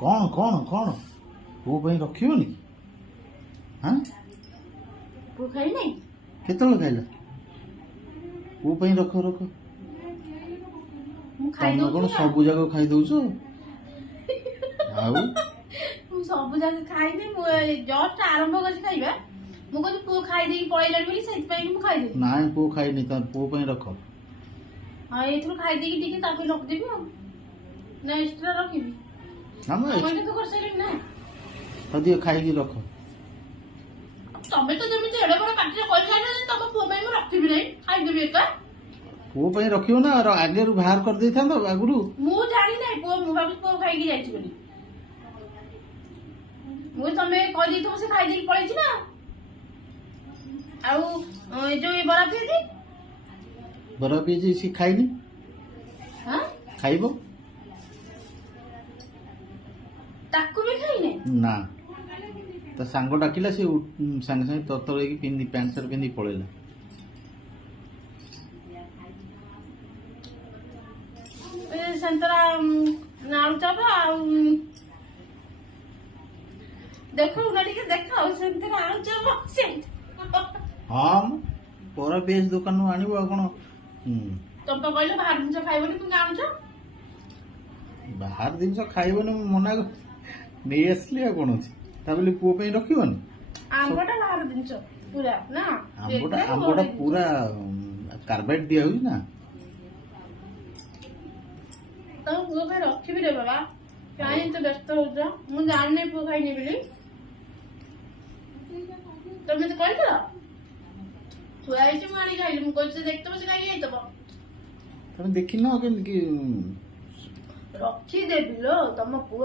कौन कौन कौन पुओ ପାଇଁ ରଖିବନି हां पुओ खाई नहीं କେତେବେଳେ ଖାଇଲା ପୁଅ ପାଇଁ ରଖ ରଖ ମୁଁ ଖାଇ ତମେ ଦଉଛି କଣ ନା। ସବୁ ଯାକ ଖାଇ ଦଉଛ ଆଉ ମୁଁ ସବୁ ଯାକ ଖାଇନି ମୁଁ ଜଷ୍ଟ ଆରମ୍ଭ କରିଛି ଖାଇବା ମୁଁ କହିଲି ପୁଅ ଖାଇ ଦେଇକି ପଳେଇଲାଣି ବୋଲି ସେଇଥିପାଇଁ ମୁଁ ଖାଇଦେବି ନାଇଁ ପୁଅ ଖାଇନି ତମେ ପୁଅ ପାଇଁ ରଖ ହଁ ଏଇଥିରୁ ଖାଇ ଦେଇକି ଟିକେ ତା ପାଇଁ ରଖିଦେବି ଆଉ ନା ଏକ୍ସଟ୍ରା ରଖିବି ଆମେ ତମେ ତ କରିସାରିଲଣି ନା ଦିଅ ଖାଇକି ରଖ ତମେ ତ ଯେମିତି ଏଡେ ବଡ ପାଟିରେ କହିସାରିଲଣି ତମ ପୁଅ ପାଇଁ ମୁଁ ରଖିବି ନାହିଁ ଖାଇଦେବି ଏକା ପୁଅ ପାଇଁ ରଖିବ ନା ଆଗରୁ ବାହାର କରିଦେଇଥାନ୍ତ ଆଗରୁ ମୁଁ ଜାଣି ନାହିଁ ପୁଅ ମୁଁ ଭାବୁଛି ପୁଅ ଖାଇକି ଯାଇଛି ବୋଲି ମୁଁ ତମେ କହିଦେଇଥିବ ସେ ଖାଇଦେଇକି ପଳେଇଛି ନା ଆଉ ଏ ଯୋଉ ଏ ବରା ପିଆଜି ବରା ପିଆଜି ସେ ଖାଇନି ହଁ ଖାଇବ ତାକୁ ବି ଖାଇନି ନା ତା ସାଙ୍ଗ ଡାକିଲା ସେ ସାଙ୍ଗେ ସାଙ୍ଗେ ତରତର ହେଇକି ପିନ୍ଧି ପ୍ୟାଣ୍ଟ ସାର୍ଟ ପିନ୍ଧି ପଳେଇଲା ସେନ୍ତରା ଆଳୁ ଚପ ଆଉ ଦେଖ ନା ଟିକେ ଦେଖ ସେନ୍ତରା ଆଳୁ ଚପ ହଁ ବରା ପିଆଜି ଦୋକାନରୁ ଆଣିବ ଆଉ କଣ ତମେ ତ କହିଲ ବାହାର ଜିନିଷ ଖାଇବନି ତୁମେ ଆଣୁଛ ବାହାର ଜିନିଷ ଖାଇବନି ମୁଁ ମନା ନେଇ ଆସିଲି ଆଉ କଣ ଅଛି ତା ବୋଲି ପୁଅ ପାଇଁ ରଖିବନି ଆମ୍ବଟା ବାହାର ଜିନିଷ ପୁରା ନା ଆମ୍ବଟା ପୁରା କାର୍ବାଇଡ୍ ଦିଆ ହଉଛି ନା ତମ ପୁଅ ପାଇଁ ରଖିବି ରେ ବାବା କାହିଁ ଏତେ ବ୍ୟସ୍ତ ହଉଛ ମୁଁ ଜାଣିନି ପୁଅ ଖାଇନି ବୋଲି ତମେ ତ କହିଥିଲ ଛୁଆ ହେଇଛି ମୁଁ ଆଣିକି ଖାଇଲି ମୁଁ କହିଛି ଦେଖିଥିବ ସେ ଖାଇକି ଯାଇଥିବ ତମେ ଦେଖିନ କେମିତି ରଖିଦେବି ଲୋ ତମ ପୁଅ